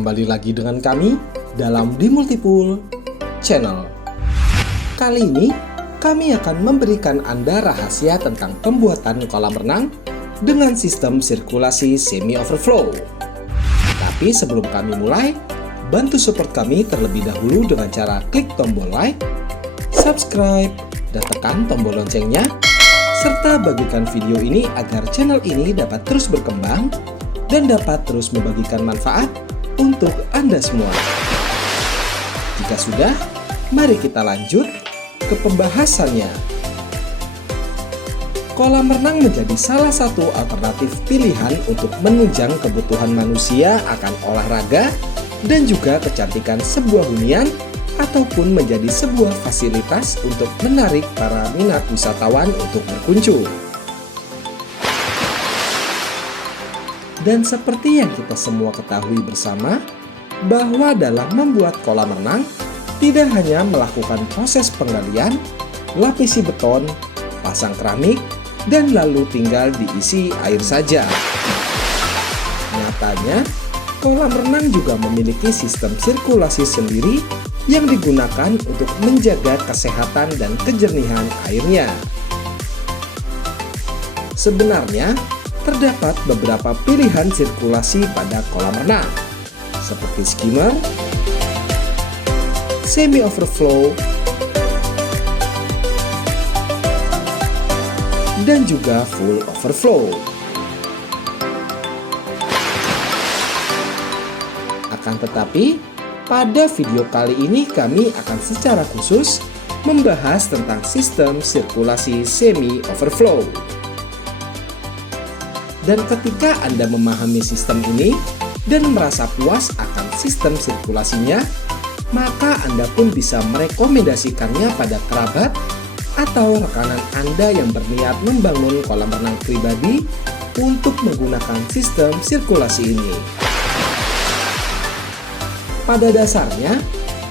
kembali lagi dengan kami dalam di Multipool Channel. Kali ini kami akan memberikan Anda rahasia tentang pembuatan kolam renang dengan sistem sirkulasi semi overflow. Tapi sebelum kami mulai, bantu support kami terlebih dahulu dengan cara klik tombol like, subscribe, dan tekan tombol loncengnya, serta bagikan video ini agar channel ini dapat terus berkembang dan dapat terus membagikan manfaat untuk Anda semua. Jika sudah, mari kita lanjut ke pembahasannya. Kolam renang menjadi salah satu alternatif pilihan untuk menunjang kebutuhan manusia akan olahraga dan juga kecantikan sebuah hunian, ataupun menjadi sebuah fasilitas untuk menarik para minat wisatawan untuk berkunjung. Dan seperti yang kita semua ketahui bersama, bahwa dalam membuat kolam renang, tidak hanya melakukan proses penggalian, lapisi beton, pasang keramik, dan lalu tinggal diisi air saja. Nyatanya, kolam renang juga memiliki sistem sirkulasi sendiri yang digunakan untuk menjaga kesehatan dan kejernihan airnya. Sebenarnya, terdapat beberapa pilihan sirkulasi pada kolam renang, seperti skimmer, semi overflow, dan juga full overflow. Akan tetapi, pada video kali ini kami akan secara khusus membahas tentang sistem sirkulasi semi overflow. Dan ketika Anda memahami sistem ini dan merasa puas akan sistem sirkulasinya, maka Anda pun bisa merekomendasikannya pada kerabat atau rekanan Anda yang berniat membangun kolam renang pribadi untuk menggunakan sistem sirkulasi ini. Pada dasarnya,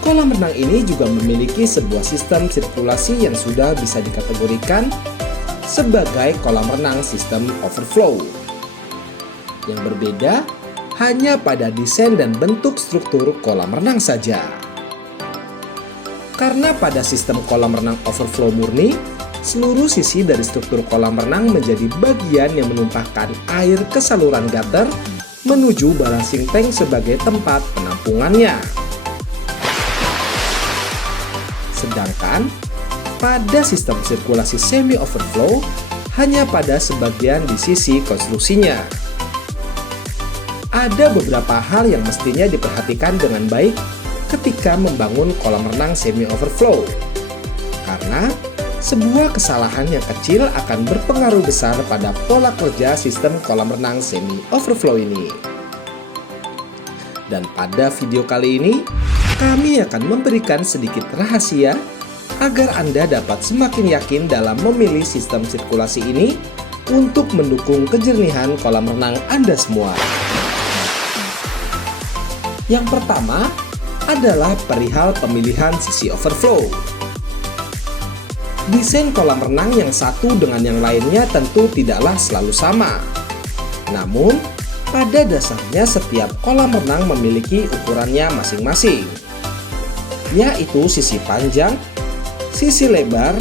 kolam renang ini juga memiliki sebuah sistem sirkulasi yang sudah bisa dikategorikan sebagai kolam renang sistem overflow. Yang berbeda hanya pada desain dan bentuk struktur kolam renang saja. Karena pada sistem kolam renang overflow murni, seluruh sisi dari struktur kolam renang menjadi bagian yang menumpahkan air ke saluran gutter menuju balancing tank sebagai tempat penampungannya. Sedangkan pada sistem sirkulasi semi overflow hanya pada sebagian di sisi konstruksinya. Ada beberapa hal yang mestinya diperhatikan dengan baik ketika membangun kolam renang semi overflow. Karena sebuah kesalahan yang kecil akan berpengaruh besar pada pola kerja sistem kolam renang semi overflow ini. Dan pada video kali ini, kami akan memberikan sedikit rahasia agar Anda dapat semakin yakin dalam memilih sistem sirkulasi ini untuk mendukung kejernihan kolam renang Anda semua. Yang pertama adalah perihal pemilihan sisi overflow. Desain kolam renang yang satu dengan yang lainnya tentu tidaklah selalu sama. Namun, pada dasarnya setiap kolam renang memiliki ukurannya masing-masing, yaitu sisi panjang, sisi lebar,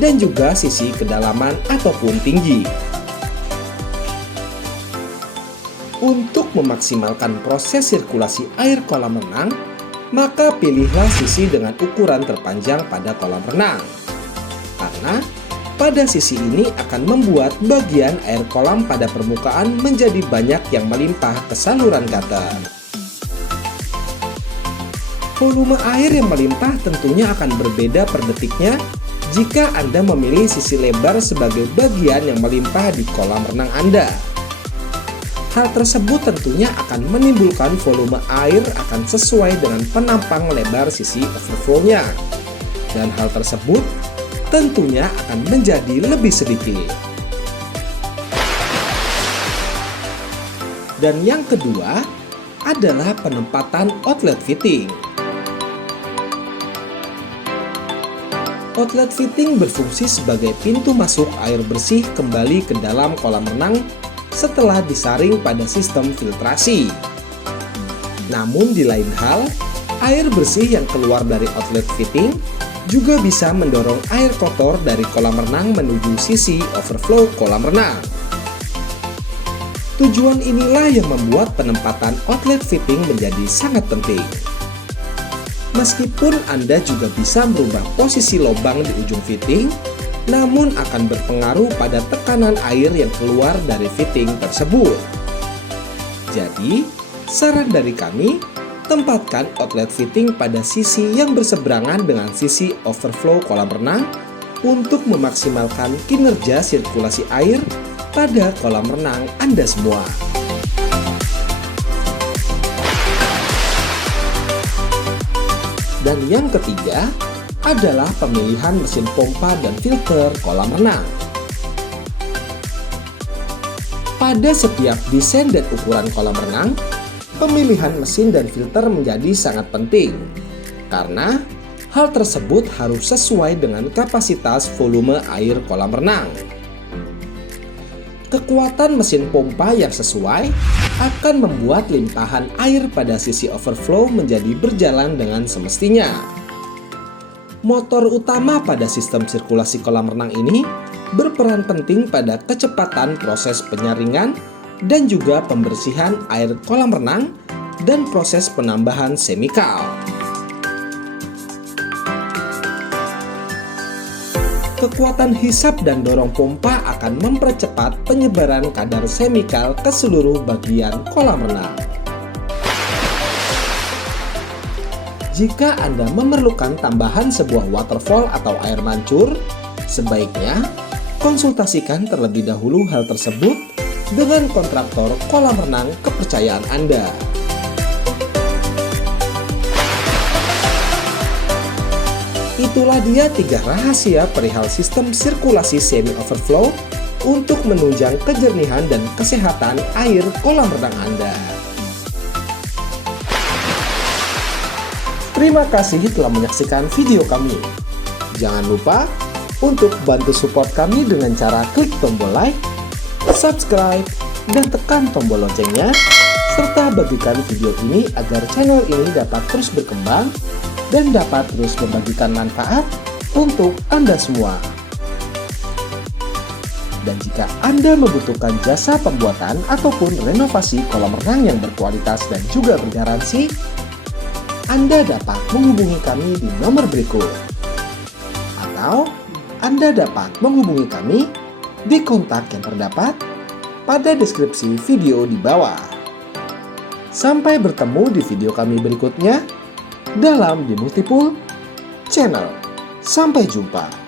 dan juga sisi kedalaman ataupun tinggi. Untuk memaksimalkan proses sirkulasi air kolam renang, maka pilihlah sisi dengan ukuran terpanjang pada kolam renang. Karena pada sisi ini akan membuat bagian air kolam pada permukaan menjadi banyak yang melimpah ke saluran gutter. Volume air yang melimpah tentunya akan berbeda per detiknya jika Anda memilih sisi lebar sebagai bagian yang melimpah di kolam renang Anda. Hal tersebut tentunya akan menimbulkan volume air akan sesuai dengan penampang lebar sisi overflow-nya. Dan hal tersebut tentunya akan menjadi lebih sedikit. Dan yang kedua adalah penempatan outlet fitting. Outlet fitting berfungsi sebagai pintu masuk air bersih kembali ke dalam kolam renang setelah disaring pada sistem filtrasi. Namun di lain hal, air bersih yang keluar dari outlet fitting juga bisa mendorong air kotor dari kolam renang menuju sisi overflow kolam renang. Tujuan inilah yang membuat penempatan outlet fitting menjadi sangat penting. Meskipun Anda juga bisa merubah posisi lubang di ujung fitting, namun akan berpengaruh pada tekanan air yang keluar dari fitting tersebut. Jadi, saran dari kami, tempatkan outlet fitting pada sisi yang berseberangan dengan sisi overflow kolam renang untuk memaksimalkan kinerja sirkulasi air pada kolam renang Anda semua. Dan yang ketiga adalah pemilihan mesin pompa dan filter kolam renang. Pada setiap desain dan ukuran kolam renang, pemilihan mesin dan filter menjadi sangat penting, karena hal tersebut harus sesuai dengan kapasitas volume air kolam renang. Kekuatan mesin pompa yang sesuai akan membuat limpahan air pada sisi overflow menjadi berjalan dengan semestinya. Motor utama pada sistem sirkulasi kolam renang ini berperan penting pada kecepatan proses penyaringan dan juga pembersihan air kolam renang dan proses penambahan semikal. Kekuatan hisap dan dorong pompa akan mempercepat penyebaran kadar semikal ke seluruh bagian kolam renang. Jika Anda memerlukan tambahan sebuah waterfall atau air mancur, sebaiknya konsultasikan terlebih dahulu hal tersebut dengan kontraktor kolam renang kepercayaan Anda. Itulah dia 3 rahasia perihal sistem sirkulasi semi overflow untuk menunjang kejernihan dan kesehatan air kolam renang Anda. Terima kasih telah menyaksikan video kami. Jangan lupa untuk bantu support kami dengan cara klik tombol like, subscribe, dan tekan tombol loncengnya, serta bagikan video ini agar channel ini dapat terus berkembang dan dapat terus membagikan manfaat untuk Anda semua. Dan jika Anda membutuhkan jasa pembuatan ataupun renovasi kolam renang yang berkualitas dan juga bergaransi, Anda dapat menghubungi kami di nomor berikut. Atau Anda dapat menghubungi kami di kontak yang terdapat pada deskripsi video di bawah. Sampai bertemu di video kami berikutnya dalam The Multipool Channel. Sampai jumpa.